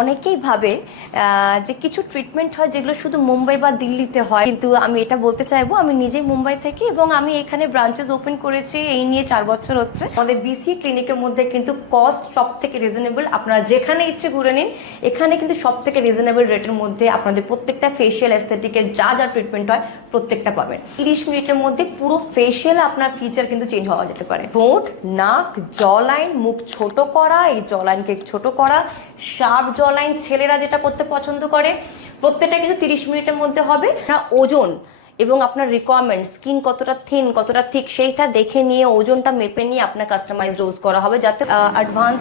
অনেকেই ভাবে যে কিছু ট্রিটমেন্ট হয় যেগুলো শুধু মুম্বাই বা দিল্লিতে হয়। কিন্তু আমি এটা বলতে চাইব, আমি নিজেই মুম্বাই থেকে এবং আমি এখানে ব্রাঞ্চেস ওপেন করেছি, এই নিয়ে চার বছর হচ্ছে। আমাদের বিসি ক্লিনিকের মধ্যে কিন্তু কস্ট সব থেকে রিজনেবল আপনারা যেখানে ইচ্ছে ঘুরে নিন, এখানে কিন্তু সব থেকে রিজনেবল রেটের মধ্যে আপনাদের প্রত্যেকটা ফেশিয়াল অ্যাস্থেটিকের যা যা ট্রিটমেন্ট হয়, প্রত্যেকটা পাবেন। তিরিশ মিনিটের মধ্যে পুরো ফেশিয়াল আপনার ফিচার কিন্তু চেঞ্জ হওয়া যেতে পারে। ঠোঁট, নাক জলাইন মুখ ছোট করা, এই জলাইনকে ছোট করা শার্প জলাইন ছেলেরা যেটা করতে পছন্দ করে প্রত্যেকটা কিন্তু তিরিশ মিনিটের মধ্যে হবে। ওজন এবং আপনার রিকোয়ারমেন্ট স্কিন কতটা থিন কতটা থিক সেইটা দেখে নিয়ে ওজনটা মেপে নিয়ে আপনার কাস্টমাইজ ডোজ করা হবে যাতে অ্যাডভান্স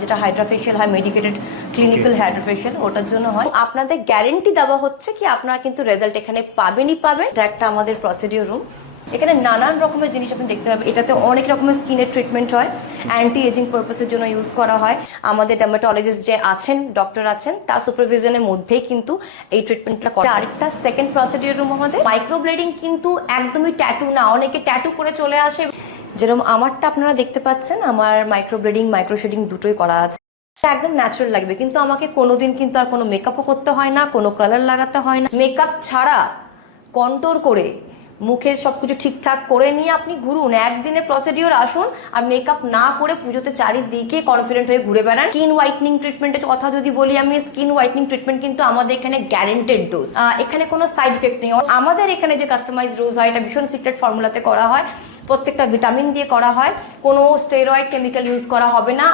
যেটা হাইড্রাফেশিয়াল হয় মেডিকেটেড ক্লিনিক্যাল হাইড্রাফেশিয়াল ওটার জন্য হয়। আপনাদের গ্যারেন্টি দেওয়া হচ্ছে কি আপনারা কিন্তু রেজাল্ট এখানে পাবেনই পাবেন। এটা একটা আমাদের প্রসিডিওর রুম এখানে নানান রকমের জিনিস আপনি দেখতে পাবেন। এটাতে অনেক রকমের স্কিনের ট্রিটমেন্ট হয়। অ্যান্টি এজিং পারপাসের জন্য ইউজ করা হয়। আমাদের ডার্মাটোলজিস্ট যে আছেন ডক্টর আছেন, তার সুপারভিশনের মধ্যেই কিন্তু এই ট্রিটমেন্টটা করা আরেকটা সেকেন্ড প্রসিডিওর রুম আমাদের। মাইক্রোব্লেডিং কিন্তু একদমই ট্যাটু না, অনেকে ট্যাটু করে চলে আসে। যেরকম আমারটা আপনারা দেখতে পাচ্ছেন, আমার মাইক্রোব্লেডিং মাইক্রোশেডিং দুটোই করা আছে। একদম ন্যাচারাল লাগবে, কিন্তু আমাকে কোনোদিন কিন্তু আর কোনো মেকআপও করতে হয় না, কোনো কালার লাগাতে হয় না। মেকআপ ছাড়া কন্ট্রোল করে মুখের সব কিছু ঠিকঠাক করে নিয়ে আপনি ঘুরুন। একদিনে প্রসিডিওর আসুন আর মেকআপ না করে পুজোতে চারিদিকে কনফিডেন্ট হয়ে ঘুরে বেড়ান। স্কিন হোয়াইটনিং ট্রিটমেন্টের কথা যদি বলি, আমি স্কিন হোয়াইটনিং ট্রিটমেন্ট কিন্তু আমাদের এখানে গ্যারেন্টেড ডোজ এখানে কোনো সাইড ইফেক্ট নেই। আমাদের এখানে যে কাস্টমাইজ ডোজ হয়, এটা ভীষণ সিক্রেট ফর্মুলাতে করা হয়। প্রত্যেকটা ভিটামিন দিয়ে করা হয়। কোনো স্টেরয়েড কেমিক্যাল ইউজ করা হবে না।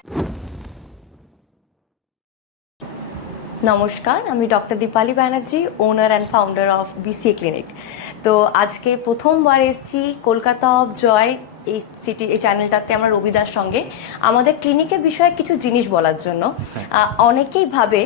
নমস্কার, আমি doctor Dipali Banerjee owner and founder of BCA clinic তো আজকে প্রথমবার এসেছি কলকাতা অফ জয় এই সিটি এই চ্যানেলটাতে আমরা রবিদার সঙ্গে। আমাদের ক্লিনিকের বিষয়ে কিছু জিনিস বলার জন্য। অনেকেই ভাবে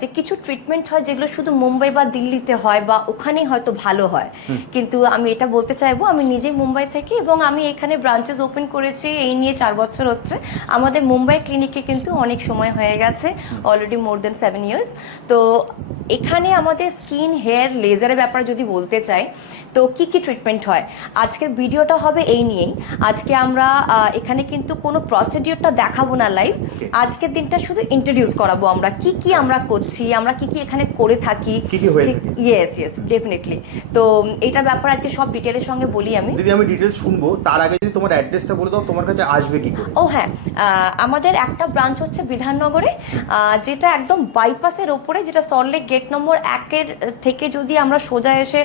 যে কিছু ট্রিটমেন্ট হয় যেগুলো শুধু মুম্বাই বা দিল্লিতে হয় বা ওখানেই হয়তো ভালো হয়। কিন্তু আমি এটা বলতে চাইব আমি নিজেই মুম্বাই থেকে এবং আমি এখানে ব্রাঞ্চেস ওপেন করেছি এই নিয়ে চার বছর হচ্ছে। আমাদের মুম্বাই ক্লিনিকে কিন্তু অনেক সময় হয়ে গেছে already more than seven years তো এখানে আমাদের স্কিন হেয়ার লেজারের ব্যাপারে যদি বলতে চাই তো কি কি ট্রিটমেন্ট হয়? আজকের ভিডিওটা হবে এই নিয়েই। আজকে আমরা এখানে কিন্তু কোনো প্রসিডিওরটা দেখাবো না লাইভ আজকের দিনটা শুধু ইন্ট্রোডিউস করাবো আমরা। কি কি আমরা করছি আমরা কি কি এখানে করে থাকি? ইয়েস ইয়েস ডেফিনেটলি তো এটার ব্যাপারে আজকে সব ডিটেলের সঙ্গে বলি আমি। দিদি আমি ডিটেলস শুনব। তার আগে যদি তোমার অ্যাড্রেসটা বলে দাও তোমার কাছে আসবে কি ও হ্যাঁ আমাদের একটা ব্রাঞ্চ হচ্ছে বিধাননগরে আহ, যেটা একদম বাইপাসের ওপরে যেটা সল্টলেক গেট নম্বর একের থেকে যদি আমরা সোজা এসে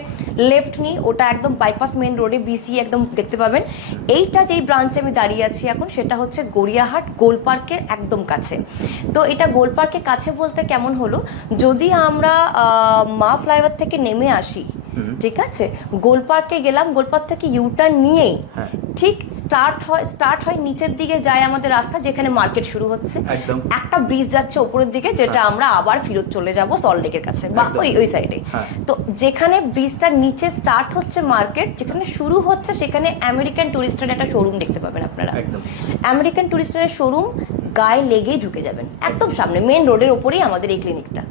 লেফট নিই ওটা একদম বাইপাস মেন রোডে বিসি একদম দেখতে পাবেন। এইটা যেই ব্রাঞ্চে আমি দাঁড়িয়ে আছি এখন, সেটা হচ্ছে গড়িয়াহাট গোল পার্কের একদম কাছে তো এটা গোল পার্কের কাছে বলতে কেমন হলো যদি আমরা মা ফ্লাইওভার থেকে নেমে আসি। ঠিক আছে? গোল পার্কে গেলাম গোল পার্ক থেকে ইউটার্ন নিয়েই হ্যাঁ। ঠিক স্টার্ট হয় স্টার্ট হয় নিচের দিকে যায় আমাদের রাস্তা যেখানে মার্কেট শুরু হচ্ছে। একটা ব্রিজ যাচ্ছে ওপরের দিকে যেটা আমরা আবার ফেরত চলে যাব সল্টলেকের কাছে বা ওই ওই সাইডে হ্যাঁ। তো যেখানে ব্রিজটার নিচে স্টার্ট হচ্ছে মার্কেট যেখানে শুরু হচ্ছে সেখানে আমেরিকান টুরিস্টের একটা শোরুম দেখতে পাবেন আপনারা। আমেরিকান টুরিস্টের শোরুম গায়ে লেগেই ঢুকে যাবেন একদম সামনে মেন রোডের ওপরেই আমাদের এই ক্লিনিকটা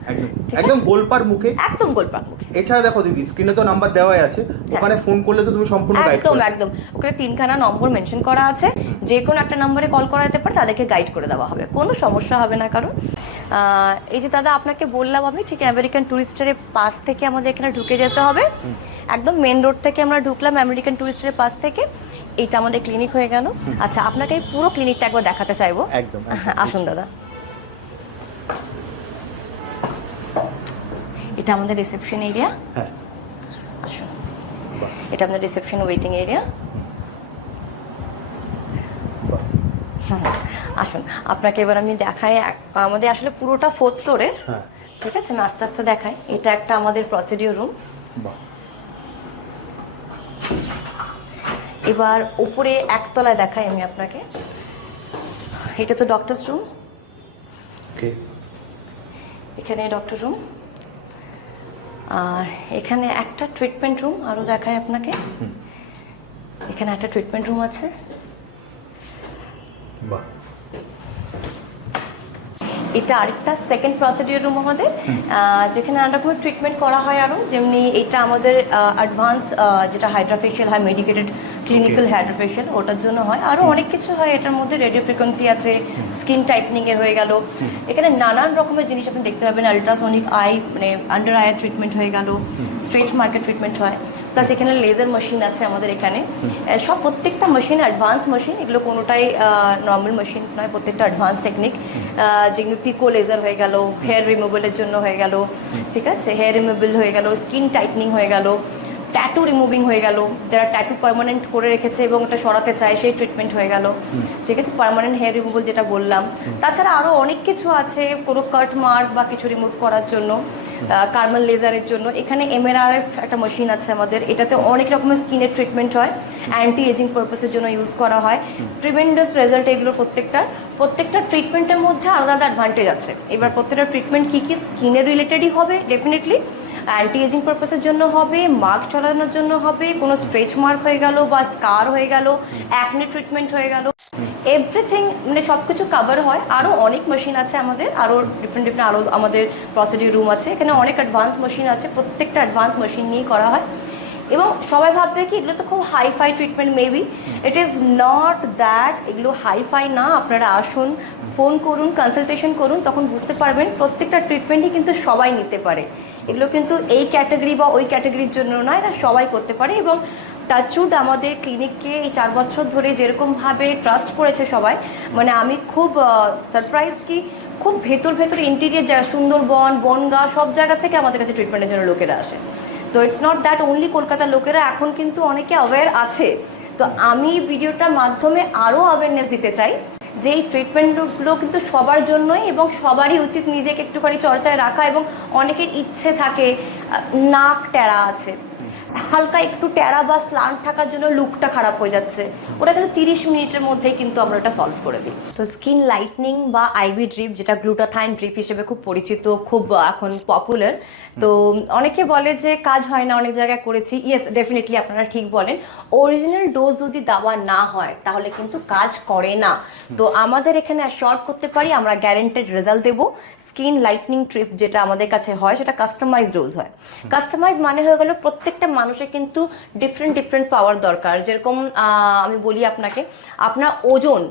একদম। গোলপার মুখে। একদম গোলপার্ক মুখে। এছাড়া দেখো দিদি স্ক্রিনে তো নাম্বার দেওয়াই আছে ওখানে ফোন করলে তো তুমি সম্পূর্ণ গাইড একদম একদম। ওখানে তিনখানা নম্বর মেনশন করা আছে। যে কোনো একটা নম্বরে কল করা যেতে পারে তাদেরকে গাইড করে দেওয়া হবে। কোনো সমস্যা হবে না কারণ এই যে দাদা আপনাকে বললাম আমি ঠিক আমেরিকান টুরিস্টারের পাশ থেকে আমাদের এখানে ঢুকে যেতে হবে। একদম মেন রোড থেকে আমরা ঢুকলাম আমেরিকান টুরিস্টারের পাশ থেকে। এইটা আমাদের ক্লিনিক হয়ে গেল। আচ্ছা আপনাকে পুরো ক্লিনিকটা একবার দেখাতে চাইব। একদম হ্যাঁ, আসুন দাদা। এটা আমাদের রিসেপশন এরিয়া হ্যাঁ। আসুন। এটা আমাদের রিসেপশন ওয়েটিং এরিয়া আসুন। আপনাকে এবার আমি দেখাই আমাদের আসলে পুরোটা ফোর্থ ফ্লোরে হ্যাঁ। ঠিক আছে? আমি আস্তে আস্তে দেখাই। এটা একটা আমাদের প্রসিডিওর রুম এবার উপরে একতলায় দেখাই আমি আপনাকে। এটা তো ডক্টরস রুম এখানে ডক্টর রুম আর এখানে একটা ট্রিটমেন্ট রুম আরও দেখায় আপনাকে। এখানে একটা ট্রিটমেন্ট রুম আছে। এটা আরেকটা সেকেন্ড প্রসিডিওর রুম আমাদের। যেখানে আন্ডারগ্রাউন্ড ট্রিটমেন্ট করা হয় আরও যেমনি এটা আমাদের অ্যাডভান্স যেটা হাইড্রাফেশিয়াল হয় মেডিকেটেড ক্লিনিক্যাল হাইড্রাফেশিয়াল ওটার জন্য হয়। আরও অনেক কিছু হয় এটার মধ্যে রেডিও ফ্রিকোয়েন্সি আছে স্কিন টাইটনিং এর হয়ে গেল। এখানে নানান রকমের জিনিস আপনি দেখতে পাবেন আলট্রাসনিক আই মানে আন্ডার আয়ার ট্রিটমেন্ট হয়ে গেল স্ট্রেচ মার্কেট ট্রিটমেন্ট হয়। প্লাস এখানে লেজার মেশিন আছে আমাদের এখানে। সব প্রত্যেকটা মেশিন অ্যাডভান্স মেশিন এগুলো কোনোটাই নর্মাল মেশিনস নয় প্রত্যেকটা অ্যাডভান্স টেকনিক যেগুলো পিকো লেজার হয়ে গেল হেয়ার রিমুভালের জন্য হয়ে গেল ঠিক আছে? হেয়ার রিমুভাল হয়ে গেল স্কিন টাইটনিং হয়ে গেল। ট্যাটু রিমুভিং হয়ে গেল যারা ট্যাটু পারমানেন্ট করে রেখেছে এবং ওটা সরাতে চায় সেই ট্রিটমেন্ট হয়ে গেল। ঠিক আছে? পার্মানেন্ট হেয়ার রিমুভাল যেটা বললাম। তাছাড়া আরও অনেক কিছু আছে কোনো কাট মার্ক বা কিছু রিমুভ করার জন্য কার্মাল লেজারের জন্য। এখানে এমএনআরএফ একটা মেশিন আছে আমাদের এটাতে অনেক রকমের স্কিনের ট্রিটমেন্ট হয় অ্যান্টি এজিং পারপাসের জন্য ইউজ করা হয়। ট্রিমেন্ডাস রেজাল্ট এগুলো প্রত্যেকটার। প্রত্যেকটা ট্রিটমেন্টের মধ্যে আলাদা আলাদা অ্যাডভান্টেজ আছে। এবার প্রত্যেকটা ট্রিটমেন্ট কী কী স্কিনের রিলেটেডই হবে ডেফিনেটলি অ্যান্টি এজিং পারপাসের জন্য হবে মার্ক চলানোর জন্য হবে, কোনো স্ট্রেচ মার্ক হয়ে গেল বা স্কার হয়ে গেল অ্যাকনে ট্রিটমেন্ট হয়ে গেল। এভরিথিং মানে সব কিছু কাভার হয়। আরও অনেক মেশিন আছে আমাদের আরও ডিফারেন্ট ডিফারেন্ট আরও আমাদের প্রসিডিউর রুম আছে। এখানে অনেক অ্যাডভান্স মেশিন আছে, প্রত্যেকটা অ্যাডভান্স মেশিন নিয়ে করা হয়। এবং সবাই ভাববে কি, এগুলো তো খুব hifi treatment maybe it is not that এগুলো হাইফাই না। আপনারা আসুন ফোন করুন কনসালটেশন করুন, তখন বুঝতে পারবেন প্রত্যেকটা ট্রিটমেন্টই কিন্তু সবাই নিতে পারে। এগুলো কিন্তু এই ক্যাটাগরি বা ওই ক্যাটাগরির জন্য নয় না সবাই করতে পারে এবং টাচুড আমাদের ক্লিনিককে এই চার বছর ধরে যেরকমভাবে ট্রাস্ট করেছে সবাই মানে আমি খুব সারপ্রাইজ কি খুব ভেতর ভেতর ইন্টেরিয়ার জায়গা সুন্দরবন, বনগা সব জায়গা থেকে আমাদের কাছে ট্রিটমেন্টের জন্য লোকেরা আসে। তো ইটস নট দ্যাট অনলি কলকাতার লোকেরা, এখন কিন্তু অনেকে অ্যাওয়্যার আছে। তো আমি ভিডিওটার মাধ্যমে আরও অ্যাওয়ারনেস দিতে চাই। যে এই ট্রিটমেন্টগুলো কিন্তু সবার জন্যই এবং সবারই উচিত নিজেকে একটুখানি চর্চায় রাখা এবং অনেকের ইচ্ছে থাকে নাক টেরা আছে। হালকা একটু টেরা বা স্লান্ট থাকার জন্য লুকটা খারাপ হয়ে যাচ্ছে। ওটা কিন্তু তিরিশ মিনিটের মধ্যেই কিন্তু আমরা ওটা সলভ করে দিই। তো স্কিন লাইটনিং বা আইভি ড্রিপ যেটা গ্লুটাথাইন ড্রিপ হিসেবে খুব পরিচিত, খুব এখন পপুলার তো অনেকে বলে যে কাজ হয় না, অনেক জায়গায় করেছি। ইয়েস ডেফিনেটলি আপনারা ঠিক বলেন। অরিজিনাল ডোজ যদি দেওয়া না হয়, তাহলে কিন্তু কাজ করে না। তো আমাদের এখানে শর্ট করতে পারি, আমরা গ্যারেন্টেড রেজাল্ট দেবো। স্কিন লাইটনিং ট্রিপ যেটা আমাদের কাছে হয়, সেটা কাস্টমাইজ ডোজ হয়। কাস্টমাইজ মানে হয়ে গেল প্রত্যেকটা মানুষের কিন্তু ডিফারেন্ট ডিফারেন্ট পাওয়ার দরকার। যেরকম আমি বলি আপনাকে আপনার ওজন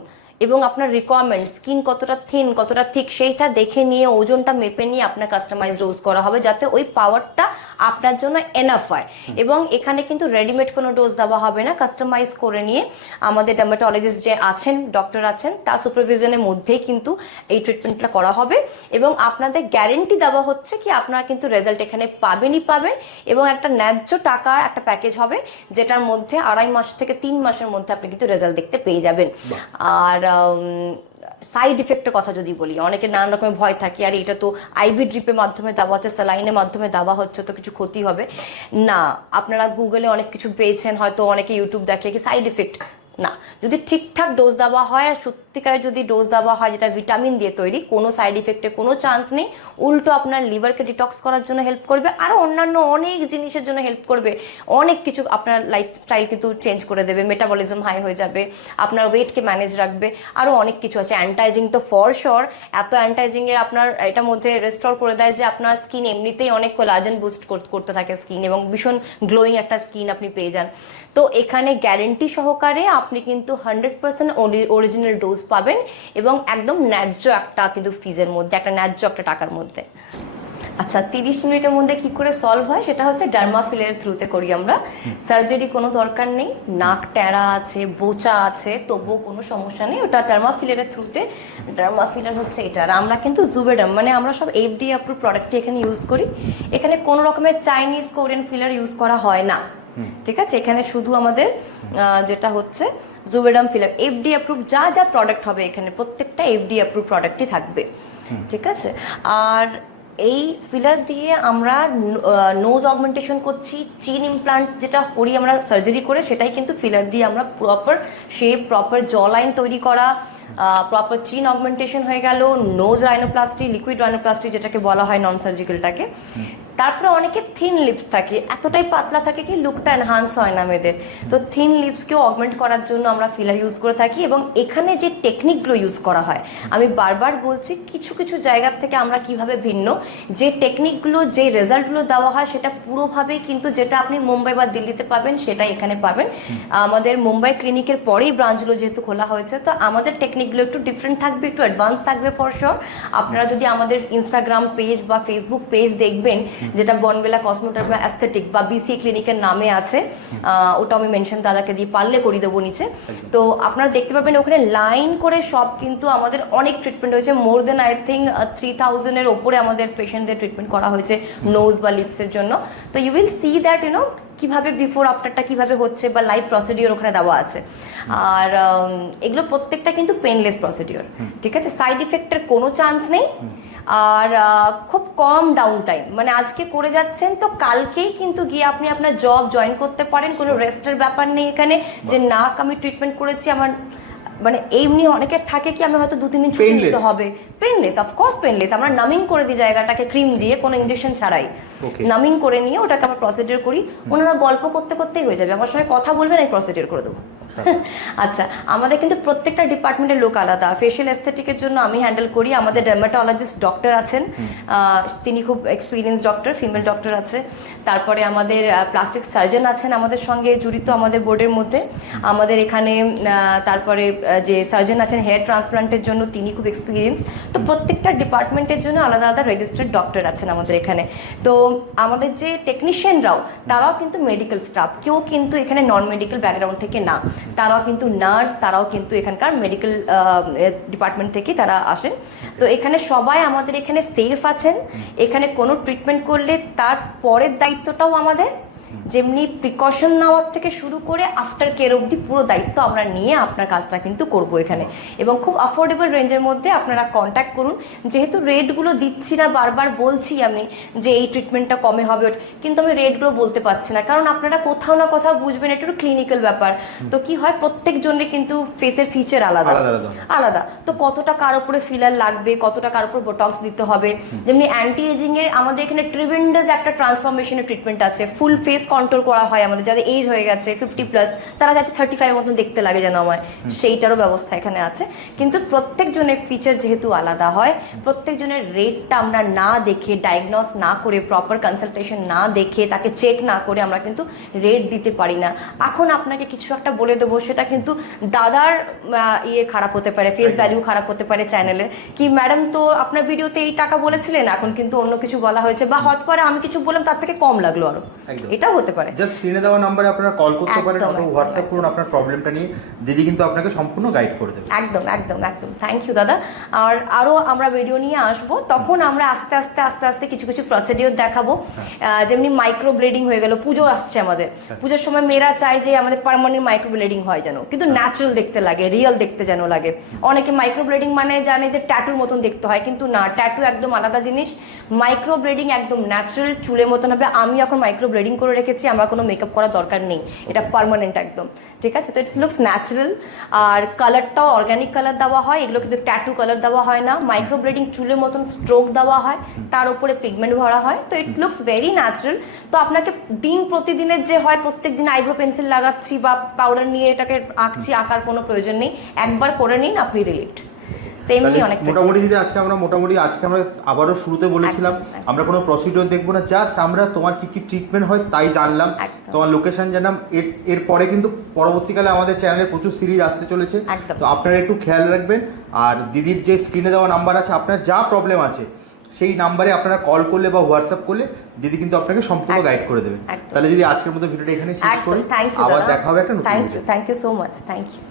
এবং আপনার রিকোয়ারমেন্ট স্কিন কতটা থিন কতটা থিক সেইটা দেখে নিয়ে ওজনটা মেপে নিয়ে আপনার কাস্টমাইজ ডোজ করা হবে যাতে ওই পাওয়ারটা আপনার জন্য এনাফ হয়। এবং এখানে কিন্তু রেডিমেড কোনো ডোজ দেওয়া হবে না। কাস্টমাইজ করে নিয়ে আমাদের ডার্মাটোলজিস্ট যে আছেন ডক্টর আছেন তার সুপারভিশনের মধ্যেই কিন্তু এই ট্রিটমেন্টটা করা হবে। এবং আপনাদের গ্যারেন্টি দেওয়া হচ্ছে কি আপনারা কিন্তু রেজাল্ট এখানে পাবেনই পাবেন এবং একটা ন্যায্য টাকার একটা প্যাকেজ হবে যেটার মধ্যে আড়াই মাস থেকে তিন মাসের মধ্যে আপনি কিন্তু রেজাল্ট দেখতে পেয়ে যাবেন। আর সাইড ইফেক্টের কথা যদি বলি, অনেকে নানান রকমের ভয় থাকে, আর এটা তো আইভি ড্রিপের মাধ্যমে দেওয়া, হচ্ছে স্যালাইনের মাধ্যমে দেওয়া হচ্ছে, তো কিছু ক্ষতি হবে। না, আপনারা গুগলে অনেক কিছু পেয়েছেন, হয়তো অনেকে ইউটিউব দেখে, কি সাইড ইফেক্ট না, যদি ঠিকঠাক ডোজ দেওয়া হয়, আর সত্যিকারে যদি ডোজ দেওয়া হয়, যেটা ভিটামিন দিয়ে তৈরি, কোনো সাইড ইফেক্টের কোনো চান্স নেই। উল্টো আপনার লিভারকে ডিটক্স করার জন্য হেল্প করবে আরও অন্যান্য অনেক জিনিসের জন্য হেল্প করবে। অনেক কিছু আপনার লাইফস্টাইল কিন্তু চেঞ্জ করে দেবে মেটাবলিজম হাই হয়ে যাবে, আপনার ওয়েটকে ম্যানেজ রাখবে আরও অনেক কিছু আছে। অ্যান্টাইজিং তো ফর শিওর এত অ্যান্টাইজিংয়ের আপনার এটার মধ্যে রেস্টোর করে দেয় যে আপনার স্কিন এমনিতেই অনেক কোলাজেন বুস্ট করতে থাকে স্কিন এবং ভীষণ গ্লোয়িং একটা স্কিন আপনি পেয়ে যান। তো এখানে গ্যারেন্টি সহকারে আপনি কিন্তু হান্ড্রেড পার্সেন্ট অরিজিনাল ডোজ পাবেন এবং একদম ন্যায্য একটা কিন্তু ফিজের মধ্যে একটা ন্যায্য একটা টাকার মধ্যে। আচ্ছা তিরিশ মিনিটের মধ্যে কি করে সলভ হয়? সেটা হচ্ছে ডার্মাফিলের থ্রুতে করি আমরা। সার্জারি কোনো দরকার নেই নাক ট্যাড়া আছে বোচা আছে তবুও কোনো সমস্যা নেই। ওটা ডার্মাফিলের থ্রুতে ডার্মাফিলার হচ্ছে এটা। আর আমরা কিন্তু জুবেডাম মানে আমরা সব এফডি অ্যাপ্রুভ প্রোডাক্টই এখানে ইউজ করি। এখানে কোনো রকমের চাইনিজ কোরিয়ান ফিলার ইউজ করা হয় না। ঠিক আছে? এখানে শুধু আমাদের যেটা হচ্ছে জুবেডাম ফিলার এফডি অ্যাপ্রুভ যা যা প্রোডাক্ট হবে এখানে প্রত্যেকটা এফডি অ্যাপ্রুভ প্রোডাক্টই থাকবে। ঠিক আছে? আর এই ফিলার দিয়ে আমরা নোজ অগমেন্টেশন করছি চিন ইমপ্লান্ট যেটা করি আমরা সার্জারি করে সেটাই কিন্তু ফিলার দিয়ে আমরা proper shape proper jaw line তৈরি করা প্রপার চিন অগমেন্টেশন হয়ে গেল নোজ রাইনোপ্লাস্টি লিকুইড রাইনোপ্লাস্টি যেটাকে বলা হয় নন সার্জিক্যালটাকে তারপরে অনেকে থিন লিপস থাকে, এতটাই পাতলা থাকে কি লুকটা এনহান্স হয় না মেয়েদের। তো থিন লিপসকেও অগমেন্ট করার জন্য আমরা ফিলার ইউজ করে থাকি এবং এখানে যে টেকনিকগুলো ইউজ করা হয়, আমি বারবার বলছি কিছু কিছু জায়গার থেকে আমরা কীভাবে ভিন্ন, যে টেকনিকগুলো যে রেজাল্টগুলো দেওয়া হয় সেটা পুরোভাবে কিন্তু যেটা আপনি মুম্বাই বা দিল্লিতে পাবেন সেটাই এখানে পাবেন। আমাদের মুম্বাই ক্লিনিকের পরেই ব্রাঞ্চগুলো যেহেতু খোলা হয়েছে, তো আমাদের টেকনিকগুলো একটু ডিফারেন্ট থাকবে, একটু অ্যাডভান্স থাকবে ফর শিওর আপনারা যদি আমাদের ইনস্টাগ্রাম পেজ বা ফেসবুক পেজ দেখবেন যেটা বনবেলা কসমোটার অ্যাস্থেটিক বা বিসি ক্লিনিকের নামে আছে ওটা আমি মেনশন দাদাকে দিয়ে পারলে করে দেবো নিচে। তো আপনারা দেখতে পাবেন ওখানে লাইন করে সব কিন্তু আমাদের অনেক ট্রিটমেন্ট হয়েছে more than I think three থাউজেন্ডের ওপরে আমাদের পেশেন্টদের ট্রিটমেন্ট করা হয়েছে নোজ বা লিপসের জন্য। তো you will see that you know কীভাবে বিফোর আফটারটা কীভাবে হচ্ছে বা লাইভ প্রসিডিওর ওখানে দেওয়া আছে। আর এগুলো প্রত্যেকটা কিন্তু পেনলেস প্রসিডিওর ঠিক আছে? সাইড ইফেক্টের কোনো চান্স নেই। আর খুব কম ডাউন টাইম মানে আজকে করে যাচ্ছেন তো কালকেই কিন্তু গিয়ে আপনি আপনার জব জয়েন করতে পারেন কোনো রেস্টের ব্যাপার নেই এখানে যে নাক আমি ট্রিটমেন্ট করেছি আমার মানে এমনি অনেকের থাকে কি আমি হয়তো দু তিন দিন ছুটি নিতে হবে। পেনলেস অফকোর্স পেনলেস আমরা নামিং করে দিই জায়গাটাকে ক্রিম দিয়ে কোনো ইঞ্জেকশন ছাড়াই। নামিং করে নিয়ে ওটাকে আমরা প্রসিডিওর করি। ওনারা গল্প করতে করতেই হয়ে যাবে। আমার সঙ্গে কথা বলবেন আমি প্রসিডিওর করে দেবো। আচ্ছা। আমাদের কিন্তু প্রত্যেকটা ডিপার্টমেন্টের লোক আলাদা। ফেশিয়াল এস্থেটিকের জন্য আমি হ্যান্ডেল করি। আমাদের ডার্মাটোলজিস্ট ডক্টর আছেন। তিনি খুব এক্সপিরিয়েন্স ডক্টর ফিমেল ডক্টর আছে। তারপরে আমাদের প্লাস্টিক সার্জন আছেন আমাদের সঙ্গে জড়িত আমাদের বোর্ডের মধ্যে। আমাদের এখানে তারপরে যে সার্জন আছেন হেয়ার ট্রান্সপ্লান্টের জন্য তিনি খুব এক্সপিরিয়েন্স তো প্রত্যেকটা ডিপার্টমেন্টের জন্য আলাদা আলাদা রেজিস্টার্ড ডক্টর আছেন আমাদের এখানে। তো আমাদের যে টেকনিশিয়ানরাও তারাও কিন্তু মেডিকেল স্টাফ কেউ কিন্তু এখানে নন মেডিকেল ব্যাকগ্রাউন্ড থেকে না। তারাও কিন্তু নার্স তারাও কিন্তু এখানকার মেডিকেল ডিপার্টমেন্ট থেকে তারা আসেন। তো এখানে সবাই আমাদের এখানে সেফ আছেন। এখানে কোনো ট্রিটমেন্ট করলে তার পরের দায়িত্বটাও আমাদের। যেমনি প্রিকশন নেওয়ার থেকে শুরু করে আফটার কেয়ার অবধি পুরো দায়িত্ব আমরা নিয়ে আপনার কাজটা কিন্তু করব এখানে। এবং খুব অ্যাফোর্ডেবল রেঞ্জের মধ্যে আপনারা কন্ট্যাক্ট করুন। যেহেতু রেটগুলো দিচ্ছি না বারবার বলছি আমি যে এই ট্রিটমেন্টটা কমে হবে কিন্তু আমি রেটগুলো বলতে পারছি না। কারণ আপনারা কোথাও না কোথাও বুঝবেন এটা একটু ক্লিনিক্যাল ব্যাপার। তো কি হয় প্রত্যেক জনের কিন্তু ফেসের ফিচার আলাদা। আলাদা তো কতটা কার উপরে ফিলার লাগবে কতটা কার উপর বোটক্স দিতে হবে? যেমনি অ্যান্টি এজিং এর আমাদের এখানে ট্রিভেন্ডাস একটা ট্রান্সফরমেশনের ট্রিটমেন্ট আছে। ফুল ফেস কন্ট্রোল করা হয় আমাদের যাদের এজ হয়ে গেছে ফিফটি প্লাস তারা যাচ্ছে থার্টি ফাইভ মতন দেখতে লাগে যেন আমার সেইটারও ব্যবস্থা এখানে আছে। কিন্তু প্রত্যেক জনের ফিচার যেহেতু আলাদা হয় প্রত্যেক জনের রেটটা আমরা না দেখে ডায়াগনস না করে প্রপার কনসালটেশন না দেখে তাকে চেক না করে আমরা কিন্তু রেট দিতে পারি না। এখন আপনাকে কিছু একটা বলে দেবো সেটা কিন্তু দাদার ইয়ে খারাপ হতে পারে ফেস ভ্যালু খারাপ হতে পারে চ্যানেলের কি ম্যাডাম তো আপনার ভিডিওতে এই টাকা বলেছিলেন? এখন কিন্তু অন্য কিছু বলা হয়েছে। বা হতে পারে আমি কিছু বললাম তার থেকে কম লাগল আরও। একদম। এটাও হতে পারে। জাস্ট স্ক্রিনে দেওয়া নাম্বারে আপনারা কল করতে পারেন অথবা হোয়াটসঅ্যাপ করুন আপনার প্রবলেমটা নিয়ে। দিদি কিন্তু আপনাকে সম্পূর্ণ গাইড করে দেবে। একদম একদম একদম। থ্যাংক ইউ দাদা। আর আরও আমরা ভিডিও নিয়ে আসব। তখন আমরা আস্তে আস্তে আস্তে আস্তে কিছু কিছু প্রসিডিওর দেখাবো। আহ, যেমনি মাইক্রো ব্লেডিং হয়ে গেল পুজো আসছে আমাদের। পুজোর সময় মেয়েরা চায় যে আমাদের পারমানেন্ট মাইক্রো ব্লেডিং হয় যেন। কিন্তু ন্যাচারাল দেখতে লাগে রিয়েল দেখতে যেন লাগে। অনেকে মাইক্রো ব্লেডিং মানে জানে যে ট্যাটুর মতন দেখতে হয় কিন্তু না ট্যাটু একদম আলাদা জিনিস। মাইক্রো ব্লেডিং একদম ন্যাচারাল চুলের মতন হবে। আমি এখন মাইক্রো ব্লিডিং করে রেখেছি আমার কোনো মেকআপ করার দরকার নেই। এটা পার্মানেন্ট একদম। ঠিক আছে? তো ইটস লুকস ন্যাচারাল আর কালারটাও অর্গ্যানিক কালার দেওয়া হয়। এগুলো কিন্তু ট্যাটু কালার দেওয়া হয় না। মাইক্রো ব্লেডিং চুলের মতন স্ট্রোক দেওয়া হয়। তার উপরে পিগমেন্ট ভরা হয়। তো ইট লুকস ভেরি ন্যাচারাল তো আপনাকে দিন প্রতিদিনের যে হয় প্রত্যেক দিন আইব্রো পেন্সিল লাগাচ্ছি বা পাউডার নিয়ে এটাকে আঁকছি আঁকার কোনো প্রয়োজন নেই। একবার করে নিন আপনি রিলিফড মোটামুটি যদি আজকে আমরা মোটামুটি আজকে আমরা আবারও শুরুতে বলেছিলাম। আমরা কোনো প্রসিডিওর দেখব না জাস্ট আমরা তোমার কি কি ট্রিটমেন্ট হয় তাই জানলাম। তোমার লোকেশন জানলাম এর এরপরে কিন্তু পরবর্তীকালে আমাদের চ্যানেলে প্রচুর সিরিজ আসতে চলেছে। তো আপনারা একটু খেয়াল রাখবেন আর দিদির যে স্ক্রিনে দেওয়া নাম্বার আছে আপনার যা প্রবলেম আছে সেই নাম্বারে আপনারা কল করলে বা হোয়াটসঅ্যাপ করলে দিদি কিন্তু আপনাকে সম্পূর্ণ গাইড করে দেবেন তাহলে যদি আজকের মতো ভিডিওটা এখানে শেষ করি। আবার দেখা হবে একটা thank you thank you so much thank you